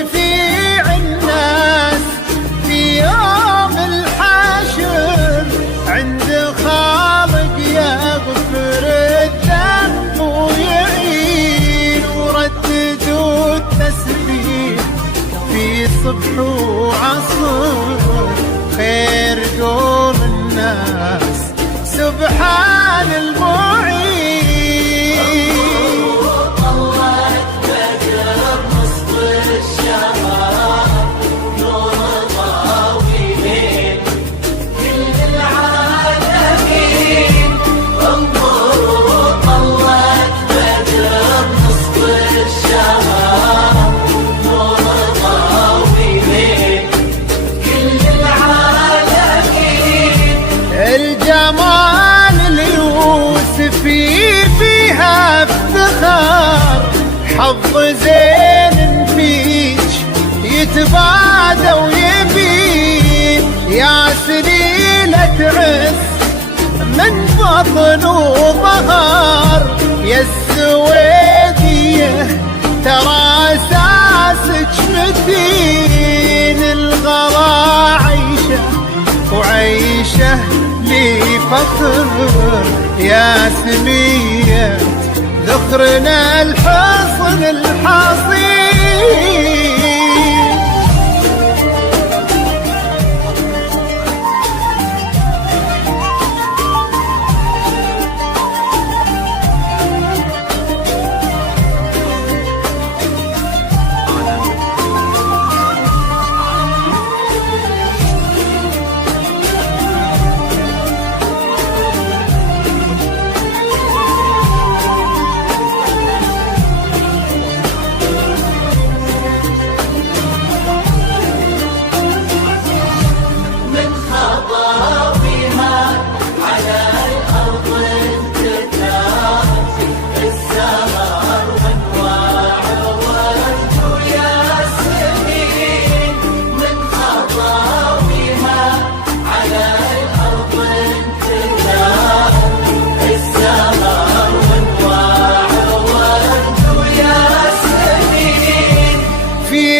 شفيع الناس في يوم الحشر، عند خالق يغفر الذنب ويعين، ورددوا التسبيح في صبح وعصر، خير قول الناس سبحان المعين. الجمال اليوسفي فيها افتخار، حظ زين فيك يتبادى ويبين، يا سليلة عز من بطن وظهر، يا السويدية ترى اساسك متين، الغلا عيشه وعيشه لي فخر، يا سمية ذخرنا الحصن الحصين.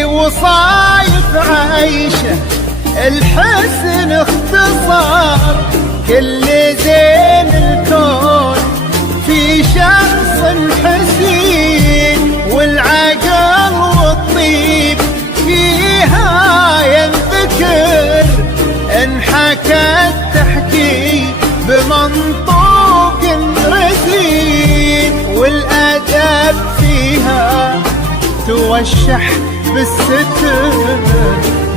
وصايف عيشه الحسن اختصار، كل زين الكون في شخص حسين، والعقل والطيب فيها ينذكر، انحكت تحكي بمنطوق رزين، والادب فيها توشح بالستر،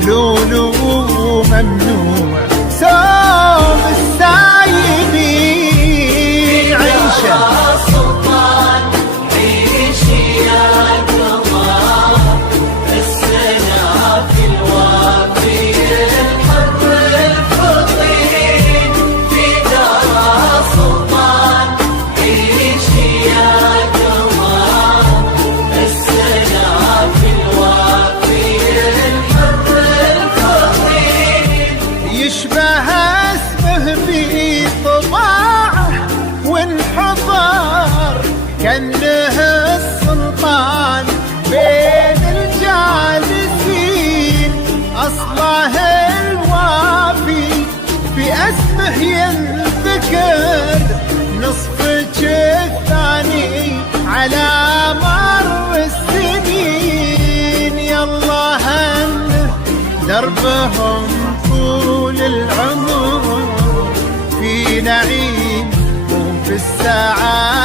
لولو ممنوع سوم السايبين عيشه. سلطان عيشي يا قمر، السنة في الوافي الحر الفطين، في دار سلطان عيشي يا قمر، السنة في الوافي الحر الفطين، يشبه اسمه في طباعه وانحضر، كأنه السلطان بين الجالسين، أصله الوافي في اسمه ينذكر، نصفك الثاني على مر السنين، يالله هنه دربهم طول العمر، في نعيم وفي السعادة